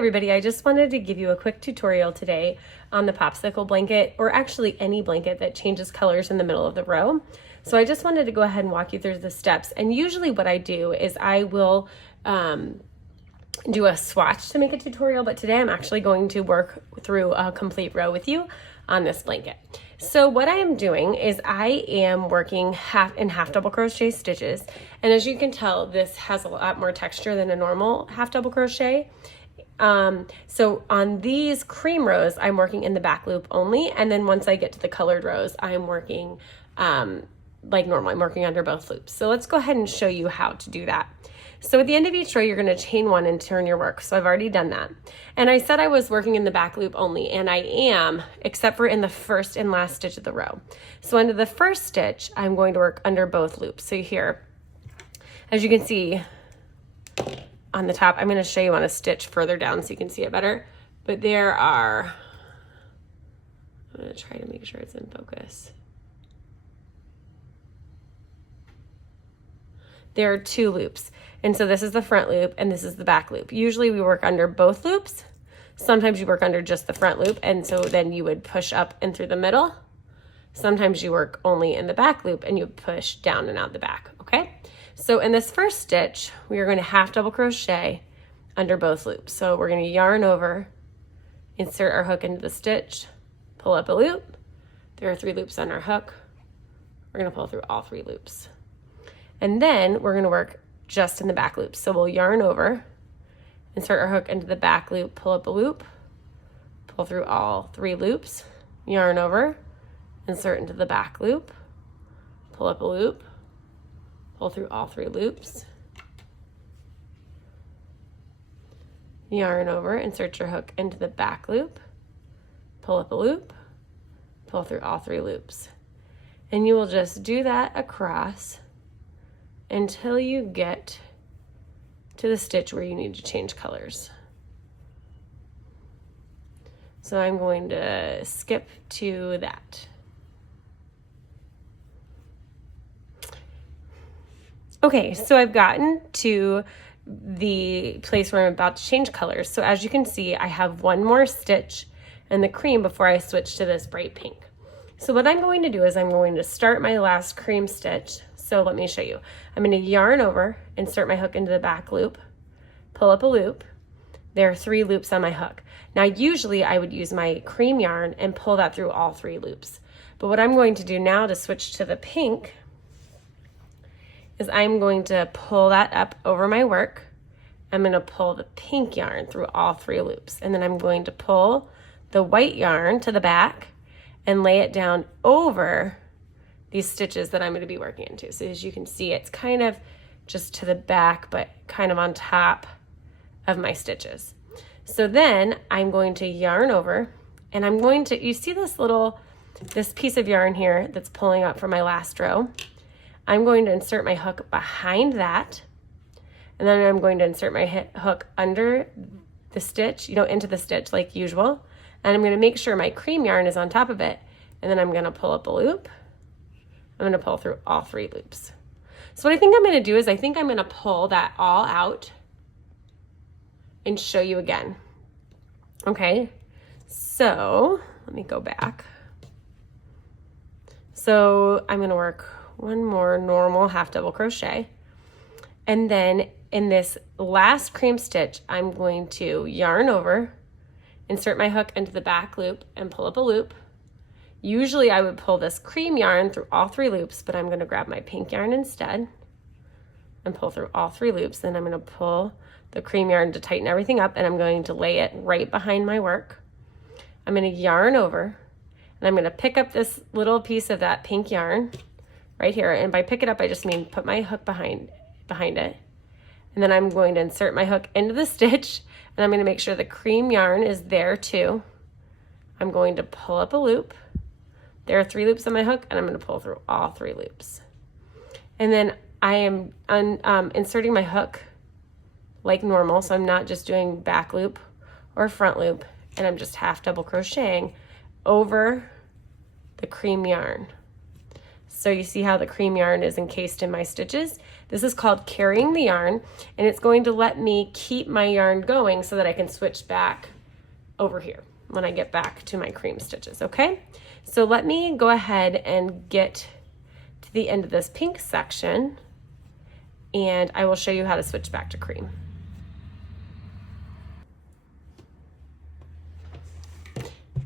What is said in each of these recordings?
everybody, I just wanted to give you a quick tutorial today on the popsicle blanket, or actually any blanket that changes colors in the middle of the row. So I just wanted to go ahead and walk you through the steps. And usually what I do is I will do a swatch to make a tutorial, but today I'm actually going to work through a complete row with you on this blanket. So what I am doing is I am working half double crochet stitches, and as you can tell, this has a lot more texture than a normal half double crochet. So on these cream rows, I'm working in the back loop only, and then once I get to the colored rows, I'm working like normal. I'm working under both loops. So let's go ahead and show you how to do that. So at the end of each row, you're going to chain one and turn your work. So I've already done that. And I said I was working in the back loop only, and I am, except for in the first and last stitch of the row. So under the first stitch, I'm going to work under both loops. So here, as you can see on the top, I'm going to show you on a stitch further down so you can see it better. But there are, I'm going to try to make sure it's in focus. There are two loops. And so this is the front loop and this is the back loop. Usually we work under both loops. Sometimes you work under just the front loop, and so then you would push up and through the middle. Sometimes you work only in the back loop and you push down and out the back, okay? So in this first stitch, we are going to half double crochet under both loops. So we're going to yarn over, insert our hook into the stitch, pull up a loop. There are 3 loops on our hook. We're going to pull through all 3 loops. And then we're going to work just in the back loop. So we'll yarn over, insert our hook into the back loop, pull up a loop, pull through all 3 loops, yarn over, insert into the back loop, pull up a loop, pull through all 3 loops, yarn over, insert your hook into the back loop, pull up a loop, pull through all 3 loops. And you will just do that across until you get to the stitch where you need to change colors. So I'm going to skip to that. Okay, so I've gotten to the place where I'm about to change colors. So as you can see, I have one more stitch in the cream before I switch to this bright pink. So what I'm going to do is I'm going to start my last cream stitch. So let me show you. I'm going to yarn over, insert my hook into the back loop, pull up a loop. There are 3 loops on my hook. Now usually I would use my cream yarn and pull that through all 3 loops. But what I'm going to do now to switch to the pink is I'm going to pull that up over my work. I'm going to pull the pink yarn through all 3 loops. And then I'm going to pull the white yarn to the back and lay it down over these stitches that I'm going to be working into. So as you can see, it's kind of just to the back, but kind of on top of my stitches. So then I'm going to yarn over, and I'm going to, you see this piece of yarn here that's pulling up from my last row. I'm going to insert my hook behind that, and then I'm going to insert my hook under the stitch, into the stitch like usual. And I'm going to make sure my cream yarn is on top of it, and then I'm going to pull up a loop. I'm going to pull through all 3 loops. So what I think I'm going to do is I think I'm going to pull that all out and show you again. Okay, so let me go back. So I'm going to work one more normal half double crochet. And then in this last cream stitch, I'm going to yarn over, insert my hook into the back loop and pull up a loop. Usually I would pull this cream yarn through all 3 loops, but I'm going to grab my pink yarn instead and pull through all 3 loops. Then I'm going to pull the cream yarn to tighten everything up, and I'm going to lay it right behind my work. I'm going to yarn over, and I'm going to pick up this little piece of that pink yarn right here. And by pick it up, I just mean put my hook behind it. And then I'm going to insert my hook into the stitch, and I'm going to make sure the cream yarn is there too. I'm going to pull up a loop. There are 3 loops on my hook, and I'm going to pull through all 3 loops. And then I am inserting my hook like normal, so I'm not just doing back loop or front loop, and I'm just half double crocheting over the cream yarn. So you see how the cream yarn is encased in my stitches? This is called carrying the yarn, and it's going to let me keep my yarn going so that I can switch back over here when I get back to my cream stitches, okay? So let me go ahead and get to the end of this pink section, and I will show you how to switch back to cream.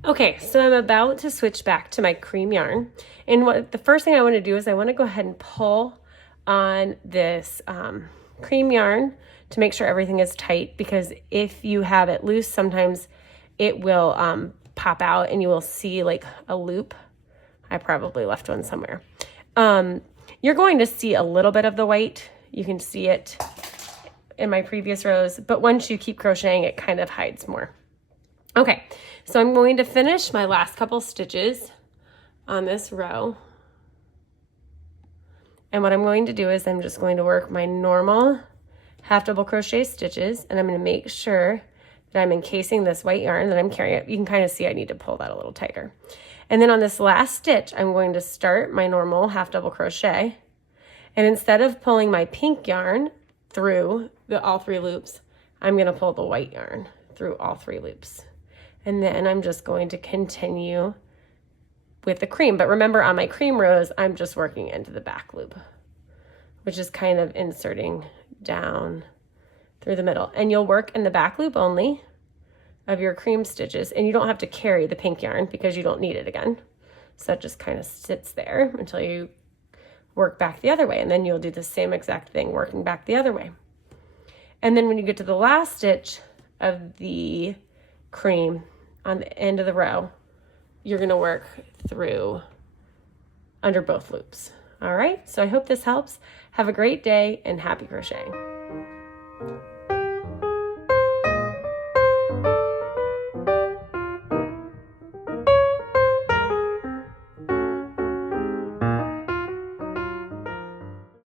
Okay, so I'm about to switch back to my cream yarn. And the first thing I want to do is I want to go ahead and pull on this cream yarn to make sure everything is tight, because if you have it loose, sometimes it will pop out and you will see like a loop. I probably left one somewhere. You're going to see a little bit of the white. You can see it in my previous rows, but once you keep crocheting, it kind of hides more. Okay, so I'm going to finish my last couple stitches on this row. And what I'm going to do is I'm just going to work my normal half double crochet stitches, and I'm going to make sure that I'm encasing this white yarn that I'm carrying. You can kind of see I need to pull that a little tighter. And then on this last stitch, I'm going to start my normal half double crochet. And instead of pulling my pink yarn through all 3 loops, I'm going to pull the white yarn through all 3 loops. And then I'm just going to continue with the cream. But remember, on my cream rows, I'm just working into the back loop, which is kind of inserting down through the middle. And you'll work in the back loop only of your cream stitches, and you don't have to carry the pink yarn because you don't need it again. So that just kind of sits there until you work back the other way, and then you'll do the same exact thing working back the other way. And then when you get to the last stitch of the cream on the end of the row, you're going to work through under both loops. All right, so I hope this helps. Have a great day and happy crocheting.